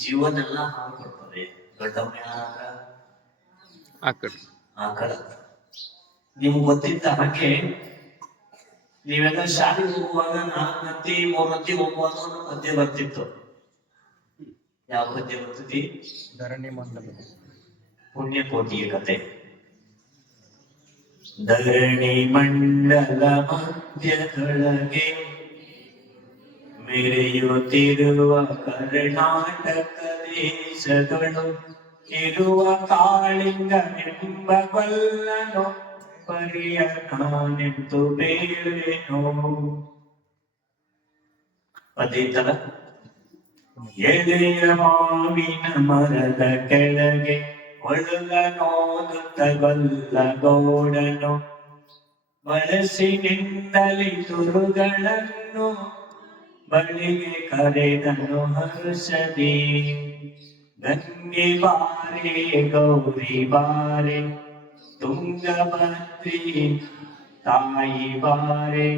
ಜೀವನೆಲ್ಲ ಹಾಳ್ಕೊಡ್ತದೆ. ದೊಡ್ಡಮ್ಮ ಆಕಳ ನಿಮ್ಗೆ ಗೊತ್ತಿದ್ದ ಹಾಗೆ ನೀವೆಲ್ಲ ಶಾಲೆಗೆ ಹೋಗುವಾಗ 4 ಗಂಟೆ 3 ಗಂಟೆ ಹೋಗುವಾಗ ಒಂದು ಪದ್ಯ ಬರ್ತಿತ್ತು. ಯಾವ ಪದ್ಯ ಬರ್ತೈತಿ? ಧರಣಿ ಮಂಡಲ ಪುಣ್ಯಕೋಟಿಯ ಕತೆ. ಧರಣಿ ಮಂಡಲ ಮಧ್ಯದೊಳಗೆ ಮೆರೆಯುತ್ತಿರುವ ಕರ್ನಾಟಕ ದೇಶಗಳು ಇರುವ ಕಾಳಿಂಗನೆಂಬ ಬಲ್ಲನು ಪರಿಯ ನಾನೆಂದು ಬೇಳೆನೋ. ಪದೀತಲ ಎಳೆಯ ಮಾವಿನ ಮರದ ಕೆಳಗೆ ಒಳಗನೋದುತ್ತ ಗೊಲ್ಲ ಗೌಡನು ಬಳಸಿನಿಂದಲಿ ತುರುಗಳನ್ನು ಬಳಿಗೆ ಕರೆದನು ಹರ್ಷದಿ. ಗಂಗೆ ಬಾರೆ ಗೌರಿ ಬಾರೆ ತುಂಗಭದ್ರಿ ತಾಯಿ ಬಾರೆ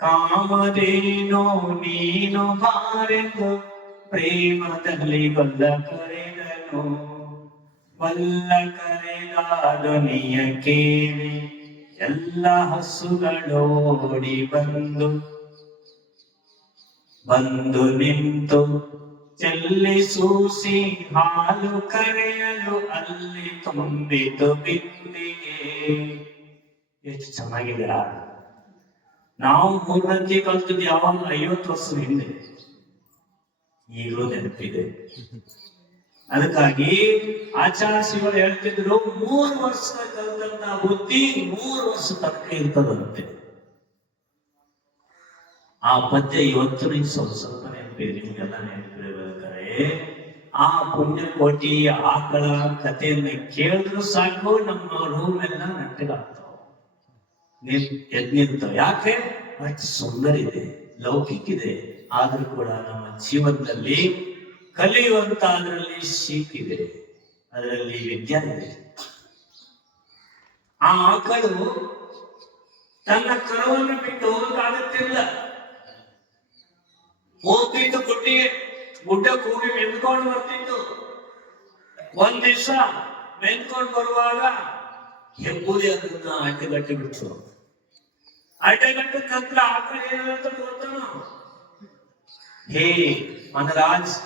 ಕಾಮದೇನೋ ನೀನು ಬಾರೆಂದು ಪ್ರೇಮದಲ್ಲಿ ಗೊಲ್ಲ ಕರೆದನು. ವಲ್ಲ ಕರೆದ ಧ್ವನಿಯ ಕೇಳಿ ಎಲ್ಲ ಹಸುಗಳೋಡಿ ಬಂದು ನಿಂತು ಚೆಲ್ಲಿಸೂಸಿ ಹಾಲು ಕರೆಯಲು ಅಲ್ಲಿ ತುಂಬಿತು ಬಿಂದಿಗೆ. ಎಷ್ಟು ಚೆನ್ನಾಗಿದೆ. ನಾವು 3 ಗಂಟೆ ಕಲ್ತಿದ್ದು ಯಾವಾಗ 50 ವರ್ಷದ ಹಿಂದೆ, ಈಗಲೂ ನೆನಪಿದೆ. ಅದಕ್ಕಾಗಿ ಆಚಾರ್ಯ ಶಿವರು ಹೇಳ್ತಿದ್ರು 3 ವರ್ಷ ಕಲ್ತಂತ ಬುದ್ಧಿ 3 ವರ್ಷ ತನಕ ಇರ್ತದಂತೆ. ಆ ಪದ್ಯ ಇವತ್ತು ಸ್ವಲ್ಪ ನೆನಪಿದೆ, ನಿಮ್ಗೆಲ್ಲ ನೆನಪಿರಬೇಕಾದ್ರೆ ಆ ಪುಣ್ಯಕೋಟಿ ಆಕಳ ಕಥೆಯನ್ನ ಕೇಳಿದ್ರು ಸಾಕು ನಮ್ಮ ರೂಮ್ ಎಲ್ಲ ನೆಟ್ಟಗಾಗ್ತಾವ, ಎದ್ನಿರ್ತಾವ. ಯಾಕೆ? ಅಷ್ಟು ಸುಂದರ ಇದೆ, ಲೌಕಿಕ ಇದೆ, ಆದ್ರೂ ಕೂಡ ನಮ್ಮ ಜೀವನದಲ್ಲಿ ಕಲಿಯುವಂತ ಅದರಲ್ಲಿ ಶೀಖಿದೆ, ಅದರಲ್ಲಿ ವಿದ್ಯೆ ಇದೆ. ಆ ಆಕಳು ತನ್ನ ಕರುವನ್ನು ಬಿಟ್ಟು ಹೋಗೋದಾಗುತ್ತಿಲ್ಲ. ಹೋಗ್ತಿತ್ತು ಗುಡ್ಡಕ್ಕೆ ಹೋಗಿ ಮೆಂದ್ಕೊಂಡು ಬರ್ತಿತ್ತು. ಒಂದ್ ದಿವಸ ಮೆಂದ್ಕೊಂಡು ಬರುವಾಗ ಹೆಬ್ಬುಲಿ ಅದನ್ನ ಅಡ್ಡಗಟ್ಟಿ ಬಿಟ್ಟು ಅಡ್ಡಗಟ್ಟು ನಂತರ ಆಕಳು ಏನಂತ ಗೊತ್ತನು? ಹೇ ಮನರಾಜ್,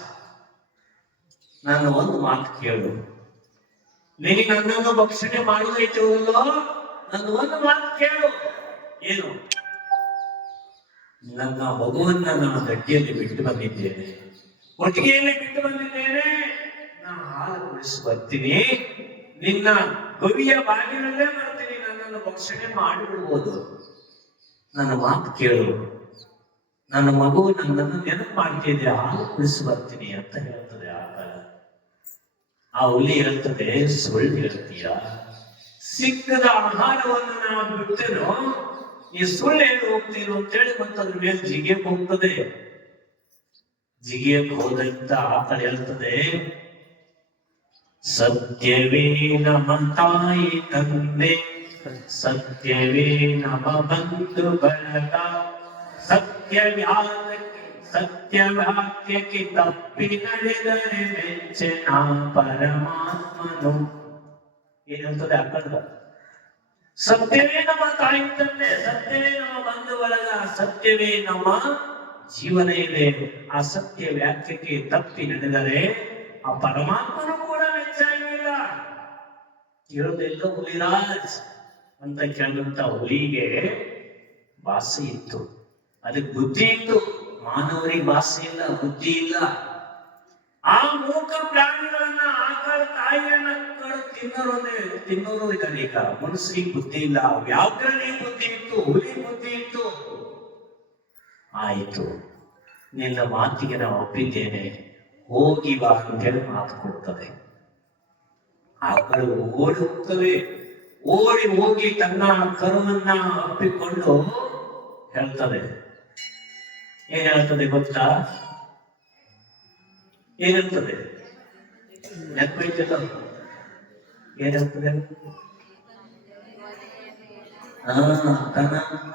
ನಾನು ಒಂದು ಮಾತು ಕೇಳು, ನಿನಗೆ ನನ್ನನ್ನು ಭಕ್ಷಣೆ ಮಾಡುವುದೈತೋ ನನ್ನ ಒಂದು ಮಾತು ಕೇಳು. ಏನು? ನನ್ನ ಮಗುವನ್ನ ನಾನು ಗಟ್ಟಿಯಲ್ಲಿ ಬಿಟ್ಟು ಬಂದಿದ್ದೇನೆ, ಒಟ್ಟಿಗೆಯಲ್ಲಿ ಬಿಟ್ಟು ಬಂದಿದ್ದೇನೆ. ನಾನು ಹಾಲು ಕುಡಿಸಿ ಬರ್ತೀನಿ, ನಿನ್ನ ಗವಿಯ ಬಾಗಿಲಲ್ಲೇ ಬರ್ತೀನಿ, ನನ್ನನ್ನು ಭಕ್ಷಣೆ ಮಾಡಿಬಿಡ್ಬೋದು. ನನ್ನ ಮಾತು ಕೇಳು, ನನ್ನ ಮಗು ನನ್ನನ್ನು ನೆನಪು ಮಾಡ್ತಿದ್ದೆ, ಹಾಲು ಕುಡಿಸಿ ಬರ್ತೀನಿ ಅಂತ ಹೇಳ್ತದೆ ಆಕಳ. ಆ ಹುಲಿ ಹೇಳ್ತದೆ, ಸುಳ್ಳು ಹೇಳ್ತೀಯ, ಸಿಕ್ಕದ ಆಹಾರವನ್ನು ನಾನು ಬಿಟ್ಟೇನೋ, ಈ ಸುಳ್ಳು ಹೇಳಿ ಹೋಗ್ತೀನೋ ಅಂತೇಳಿ ಮತ್ತೆ ಅದ್ರ ಮೇಲೆ ಜಿಗಿಯಕ್ಕೆ ಹೋಗ್ತದೆ. ಜಿಗಿಯಕ್ಕೆ ಹೋದಂತ ಆಕಳ ಹೇಳ್ತದೆ, ಸತ್ಯವೇ ನಮ್ಮ ತಾಯಿ ತಂದೆ, ಸತ್ಯವೇ ನಮ್ಮ ಬಂಧು ಬಳಗ, ಸತ್ಯವಾಕ್ಯಕ್ಕೆ ತಪ್ಪಿ ನಡೆದರೆ ಮೆಚ್ಚನ ಪರಮಾತ್ಮನು. ಏನಂತದೆ ಆಕಳ? ಸತ್ಯವೇ ನಮ್ಮ ತಾಯಿ ತಂದೆ, ಸತ್ಯವೇ ನಮ್ಮ ಬಂಧು ಬಳಗ, ಸತ್ಯವೇ ನಮ್ಮ ಜೀವನ ಇದೆ. ಆ ಸತ್ಯ ವ್ಯಾಖ್ಯಕ್ಕೆ ತಪ್ಪಿ ನಡೆದರೆ ಆ ಪರಮಾತ್ಮನು ಕೂಡ ಮೆಚ್ಚಂಗಿಲ್ಲ. ಕೇಳೋದೆಲ್ಲ ಹುಲಿರಾಜ್ ಅಂತ ಕೇಳಿದಂತ ಹುಲಿಗೆ ಭಾಷೆ ಇತ್ತು, ಅದಕ್ಕೆ ಬುದ್ಧಿ ಇತ್ತು. ಮಾನವರಿಗೆ ಭಾಷೆ ಇಲ್ಲ, ಬುದ್ಧಿ ಇಲ್ಲ. ಆ ಮೂಕ ಪ್ರಾಣಿಗಳನ್ನ ಆಕಳ ತಾಯಿಯನ್ನ ತಿನ್ನೋರು ಇದ್ದಾರೆ. ಈಗ ಮನುಷ್ಯರಿಗೆ ಬುದ್ಧಿ ಇಲ್ಲ, ವ್ಯಾಘ್ರನಿಗೆ ಬುದ್ಧಿ ಇತ್ತು, ಹುಲಿ ಬುದ್ಧಿ ಇತ್ತು. ಆಯಿತು, ನಿನ್ನ ಮಾತಿಗೆ ನಾವು ಒಪ್ಪಿದ್ದೇನೆ, ಹೋಗಿ ಬಾ ಅಂತೇಳಿ ಮಾತು ಕೊಡ್ತದೆ. ಆಕಳು ಓಡಿ ಹೋಗ್ತವೆ. ಓಡಿ ಹೋಗಿ ತನ್ನ ಕರುವನ್ನ ಅಪ್ಪಿಕೊಂಡು ಹೇಳ್ತದೆ. ಏನ್ ಹೇಳ್ತದೆ ಗೊತ್ತಾ? ಏನ್ ಹೇಳ್ತದೆ? ನೆನಪೈತಿಲ್ಲ? ಏನ್ ಹೇಳ್ತದೆ?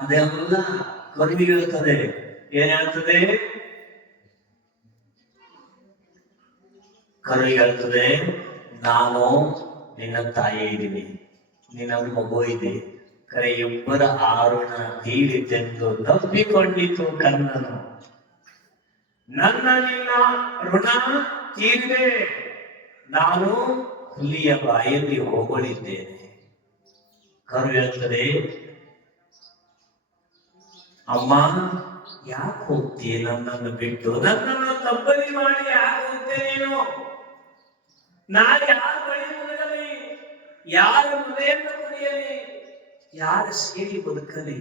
ಅದೇ ಅಲ್ಲ, ಕರುವಿಗೆ ಹೇಳ್ತದೆ. ಏನ್ ಹೇಳ್ತದೆ? ಕರು ಹೇಳ್ತದೆ, ನಾನು ನಿನ್ನ ತಾಯಿ ಇದ್ದೀನಿ, ನಿನ್ನ ಮಗು ಇದೆ, ಕರೆ ಇಬ್ಬರ ಆರುಣ ತೀರಿತೆಂದು ನಂಬಿಕೊಂಡಿತು ಕನ್ನನು. ನನ್ನ ನಿನ್ನ ಋಣ ತೀರಿದೆ, ನಾನು ಹುಲಿಯ ಬಾಯಲ್ಲಿ ಹೋಗಲಿದ್ದೇನೆ. ಕರು ಹೇಳ್ತದೆ, ಅಮ್ಮ ಯಾಕೆ ಹೋಗ್ತೀಯ ನನ್ನನ್ನು ಬಿಟ್ಟು? ನನ್ನನ್ನು ತಬ್ಬಲಿ ಮಾಡಿ ಯಾಕೆ ಹೋಗ್ತೇ ನೀನು? ನಾನು ಯಾರ ಬಳಿ ಮುಳುಗಲಿ, ಯಾರ ಮನೆಯನ್ನು ಕುಡಿಯಲಿ, ಯಾರ ಸೇರಿ ಬದುಕಲಿ?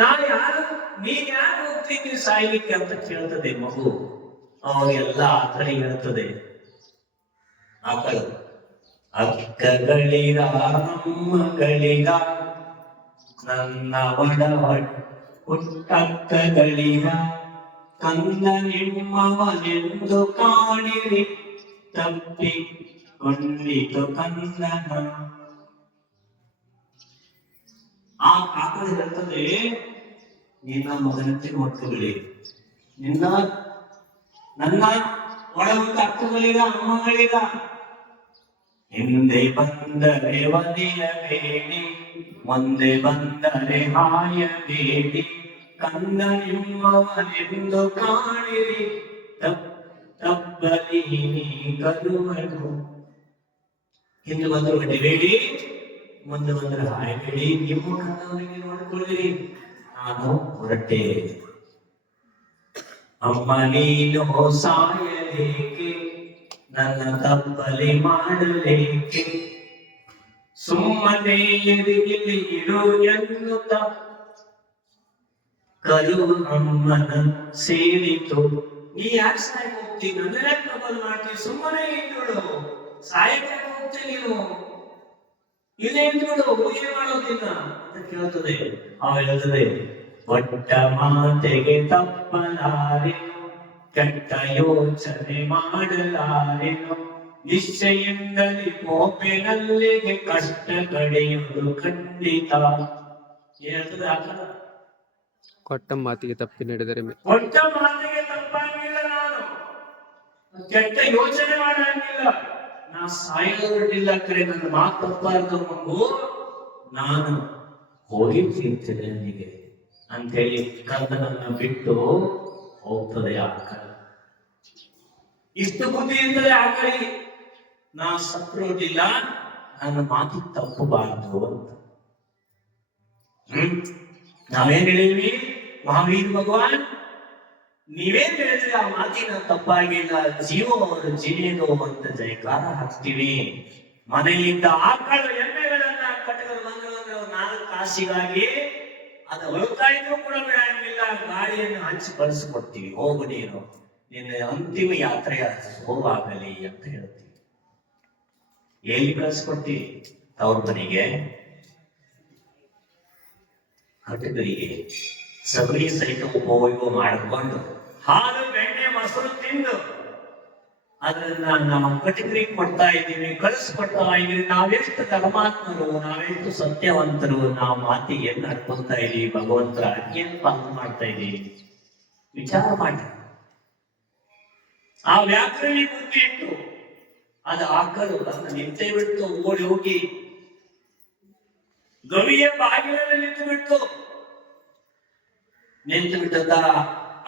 ನಾನು ಯಾರು, ನೀನ್ ಯಾಕೆ ಹೋಗ್ತೀನಿ ಸಾಯ್ಲಿಕ್ಕೆ ಅಂತ ಕೇಳ್ತದೆ ಮಗು. ಅವಾಗೆಲ್ಲ ಆ ಕಡೆ ಹೇಳ್ತದೆ ಆಕಳು, ಅಕ್ಕಗಳಿರ ಅಮ್ಮಗಳಿರ ನನ್ನ ಒಡ ಹುಟ್ಟಕ್ಕಗಳಿರ ಕಂದ ನಿಮ್ಮವನೆಂದು ಕಾಣಿರಿ ತಪ್ಪಿಕೊಂಡಿತು ಕಂದನ. ಆ ಆಕಳು ಹೇಳ್ತದೆ, ನಿನ್ನ ಮಗನಂತೆ ನೋಡ್ಕೊಳ್ಳಿ, ನನ್ನ ಒಳಗುಂಟ ಅಕ್ಕಗಳಿಗ ಅಮ್ಮಗಳಿಗ ಹಿಂದೆ ಬಂದರೆ ಒದೆಯಬೇಡಿ, ಮುಂದೆ ಬಂದರೆ ಹಾಯಬೇಡಿ, ಕಂದ ನಿಮ್ಮವನೆಂದು ಕಾಣಿರಿ ತಪ್ಪಲಿ ಕರುವನು. ಹಿಂದೆ ಬಂದ್ರೆ ಹೊಡಿಬೇಡಿ, ಮುಂದೆ ಬಂದ್ರೆ ಹಾಯಬೇಡಿ, ನಿಮ್ಮ ಕಂದವನಿಗೆ ನೋಡಿಕೊಳ್ಳಿರಿ, ನಾನು ಹೊರಟೆ. ಅಮ್ಮ ನೀನು ಸಾಯಲೇಕೆ, ನನ್ನ ತಪ್ಪಲಿ ಮಾಡಲೇಕೆ, ಸುಮ್ಮನೆ ಎದುಗಿಲಿ ಇರು ಎನ್ನುತ್ತ ಕರು ಅಮ್ಮನ ಸೇರಿತು. ನೀ ಯಾಕೆ ಸಾಯಕ್ಕೆ ಹೋಗ್ತೀನಿ, ನನ್ನೇ ತಪ್ಪಲು ಮಾಡ್ತೀನಿ, ಸುಮ್ಮನೆ ಇದ್ಬಿಡು, ಸಾಯಕ್ಕೆ ಹೋಗ್ತೀನಿ ನೀನು, ಇಲ್ಲೇ ಇದ್ಬಿಡು, ಏನು ಮಾಡೋದಿಲ್ಲ ಅಂತ ಕೇಳ್ತದೆ. ಅವ ಹೇಳ್ತದೆ, ಒಟ್ಟ ಮಾತೆಗೆ ತಪ್ಪಲಾರೆನು, ಕೆಟ್ಟ ಯೋಚನೆ ಮಾಡಲಾರೆನು, ನಿಶ್ಚಯಿಂದಲೇ ಕೋಪೆನಲ್ಲಿಗೆ ಕಷ್ಟ ಕಡೆಯುವುದು ಖಂಡಿತ. ಹೇಳ್ತದೆ ಆಕಳ, ಕೊಟ್ಟ ಮಾತಿಗೆ ತಪ್ಪಿ ನಡೆದರೆ ಕೊಟ್ಟ ಮಾತಿಗೆ ತಪ್ಪಾಗಿಲ್ಲ, ನಾನು ಕೆಟ್ಟ ಯೋಚನೆ ಮಾಡಂಗಿಲ್ಲ, ನಾ ಸಾಯೋದಿಲ್ಲ, ಕರೆ ನನ್ನ ಮಾತು ತಪ್ಪಾರ್ದು ಮಗು, ನಾನು ಹೋಗಿ ತಿಂತೇನೆ ನನಗೆ ಅಂತೇಳಿ ಕಂದನನ್ನ ಬಿಟ್ಟು ಹೋಗ್ತದೆ ಆಕಳ. ಇಷ್ಟು ಬುದ್ಧಿ ಇರ್ತದೆ ಆಕಳಿ, ನಾ ಸತ್ರೋದಿಲ್ಲ, ನನ್ನ ಮಾತು ತಪ್ಪಬಾರದು ಅಂತ. ನಾವೇನ್ ಹೇಳಿದ್ವಿ, ಮಹಾವೀರ ಭಗವಾನ್ ನೀವೇನ್ ಹೇಳಿದ್ರಿ, ಆ ಮಾತಿನ ತಪ್ಪಾಗಿಲ್ಲ, ಜೀವೋ ಜೀವಿದೋ ಅಂತ ಜಯಕಾರ ಹಾಕ್ತೀವಿ. ಮನೆಯಿಂದ ಆಕಳು ಎಮ್ಮೆಗಳನ್ನ ಕಟ್ಟಗಳು ಬಂದ್ರು ಅಂದ್ರೆ 4 ಕಾಸಿಗಾಗಿ ಅದು ಹೊರತಾ ಇದ್ರು ಕೂಡ ಬಿಡಂಗಿಲ್ಲ, ಗಾಳಿಯನ್ನು ಹಂಚಿ ಕಳಿಸ್ಕೊಡ್ತೀವಿ, ಹೋಗು ನೀನು, ನಿನ್ನ ಅಂತಿಮ ಯಾತ್ರೆಯ ಶೋಭಾಗಲಿ ಅಂತ ಹೇಳ್ತೀವಿ. ಎಲ್ಲಿ ಕಳಿಸ್ಕೊಡ್ತೀವಿ? ತವ್ರ ಮನೆಗೆ, ಕಟಕರಿಗೆ, ಸಬರಿ ಸಹಿತ ಉಪಯೋಗ ಮಾಡಿಕೊಂಡು ಹಾಲು ಬೆಣ್ಣೆ ಮೊಸರು ತಿಂದು ಅದನ್ನ ನಮ್ಮ ಕಟಕರಿಗೆ ಕೊಡ್ತಾ ಇದ್ದೀವಿ, ಕಳಿಸ್ಕೊಡ್ತಾ ಇದ್ದೀವಿ. ನಾವೆಷ್ಟು ಧರ್ಮಾತ್ಮರು, ನಾವೆಷ್ಟು ಸತ್ಯವಂತರು, ನಾವು ಮಾತಿಗೆ ನಡ್ಕೊಂತಾ ಇದೀವಿ, ಭಗವಂತರ ಆಜ್ಞೆಯನ್ನು ಪಾಲನೆ ಮಾಡ್ತಾ ಇದ್ದೀವಿ. ವಿಚಾರ ಮಾಡಿ, ಆ ವ್ಯಾಕರಣಿ ಬುದ್ಧಿ ಇಟ್ಟು ಅದು ಆಕಳು ಅದನ್ನ ನಿಂತೇ ಬಿಟ್ಟು ಓಡಿ ಹೋಗಿ ಗವಿಯ ಬಾಗಿಲಲ್ಲಿ ನಿಂತು ಬಿಟ್ಟದ.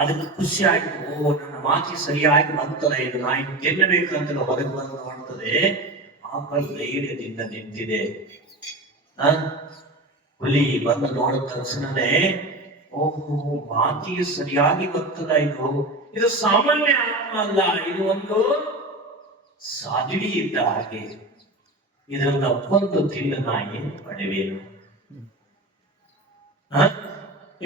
ಅದಕ್ಕೆ ಖುಷಿ ಆಯ್ತು, ಓ ನನ್ನ ಮಾತಿ ಸರಿಯಾಗಿ ಬಂತಲ್ಲ, ಇದು ನಾ ಇನ್ನು ತಿನ್ನಬೇಕಂತ ಹೊರಗೆ ಬಂದು ನೋಡ್ತದೆ, ಆಕಳು ಧೈರ್ಯದಿಂದ ನಿಂತಿದೆ. ಹುಲಿ ಬಂದು ನೋಡಿದ ತಕ್ಷಣನೇ, ಓಹೋ ಮಾತಿಗೆ ಸರಿಯಾಗಿ ಬರ್ತದ, ಇದು ಸಾಮಾನ್ಯ ಆತ್ಮ ಅಲ್ಲ, ಇದು ಒಂದು ಸಾಧ್ವಿ ಇದ್ದ ಹಾಗೆ, ಇದನ್ನ ಕೊಂದು ತಿಂದು ನಾ ಏನು ಪಡೆವೇನು?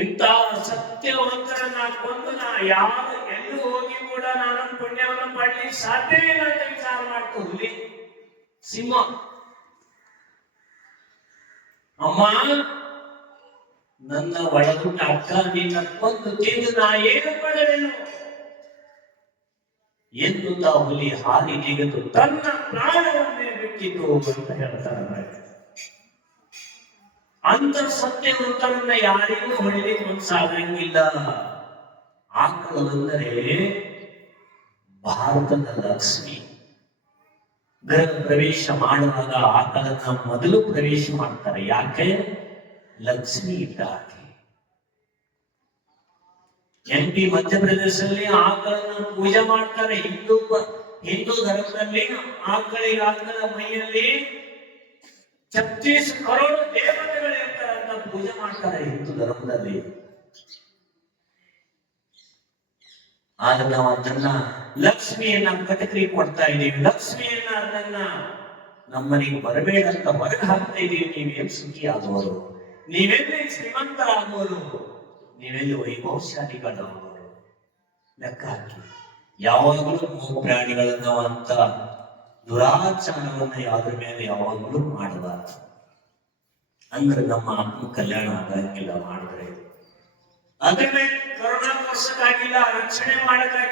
ಇಂಥ ಸತ್ಯವಂತರನ್ನ ಕೊಂದು ನಾ ಯಾರು ಎಲ್ಲೂ ಹೋಗಿ ಕೂಡ ನಾನು ಪುಣ್ಯವನ್ನು ಪಡ್ಲಿಕ್ಕೆ ಸಾಧ್ಯವೇ ಇಲ್ಲ ಅಂತ ವಿಚಾರ ಮಾಡ್ತು ಹುಲಿ. ಸಿಂಹ, ಅಮ್ಮ ನನ್ನ ಒಳಗುಂಟ ಅಕ್ಕ ನಿನ್ನ ಕೊಂದು ತಿಂದು ನಾ ಏನು ಪಡೆವೇನು ಎನ್ನುತ್ತಾ ಹುಲಿ ಹಾರಿ ನಿಗದು ತನ್ನ ಪ್ರಾಣವನ್ನೇ ಬಿಟ್ಟಿತು ಅಂತ ಹೇಳ್ತಾರೆ. ಅಂತ ಸತ್ಯವಂತರನ್ನ ಯಾರಿಗೂ ಹೊಡಿಲಿಕ್ಕೆ ಮನಸ್ಸಾಗಂಗಿಲ್ಲ. ಆಕಳು ಅಂದರೆ ಭಾರತದ ಲಕ್ಷ್ಮಿ. ಗೃಹ ಪ್ರವೇಶ ಮಾಡುವಾಗ ಆಕಳನ್ನ ಮೊದಲು ಪ್ರವೇಶ ಮಾಡ್ತಾರೆ. ಯಾಕೆ? ಲಕ್ಷ್ಮಿ ಇದ್ದಾಗೆ. MP ಮಧ್ಯಪ್ರದೇಶದಲ್ಲಿ ಆಕಳನ್ನ ಪೂಜೆ ಮಾಡ್ತಾರೆ. ಹಿಂದೂ ಧರ್ಮದಲ್ಲಿ ಆಕಳ ಮೈಯಲ್ಲಿ 36 ಕರೋಡು ದೇವತೆಗಳು ಇರ್ತಾರಂತ ಪೂಜೆ ಮಾಡ್ತಾರೆ ಹಿಂದೂ ಧರ್ಮದಲ್ಲಿ. ಆದ್ರೆ ನಾವು ಅದನ್ನ ಲಕ್ಷ್ಮಿಯನ್ನ ಕಟಕರಿ ಕೊಡ್ತಾ ಇದೀವಿ. ಲಕ್ಷ್ಮಿಯನ್ನ ಅದನ್ನ ನಮ್ಮನೆಗೆ ಬರಬೇಡ ಅಂತ ಹೊರಗೆ ಹಾಕ್ತಾ ಇದೀವಿ. ನೀವೇನು ಸುಖಿ ಆಗುವರು, ನೀವೆಲ್ಲಿ ಶ್ರೀಮಂತರಾಗುವರು, ನೀವೆಲ್ಲಿ ವೈಭವಶಾಲಿಗಳಾಗುವರು. ಲೆಕ್ಕ ಹಾಕಿ. ಯಾವಾಗಲೂ ಪ್ರಾಣಿಗಳನ್ನ ಅಂತ ದುರಾಚಾರವನ್ನ ಯಾವ್ದ್ರ ಮೇಲೆ ಯಾವಾಗಲೂ ಮಾಡಬಾರ್ದು. ಅಂದ್ರೆ ನಮ್ಮ ಆತ್ಮ ಕಲ್ಯಾಣ ಆಗಂಗಿಲ್ಲ ಮಾಡಿದ್ರೆ. ಅದ್ರ ಮೇಲೆ ಕರುಣಾ ತೋರ್ಸಕ್ಕಾಗಿಲ್ಲ, ರಕ್ಷಣೆ ಮಾಡಕ್ಕಾಗಿಲ್ಲ.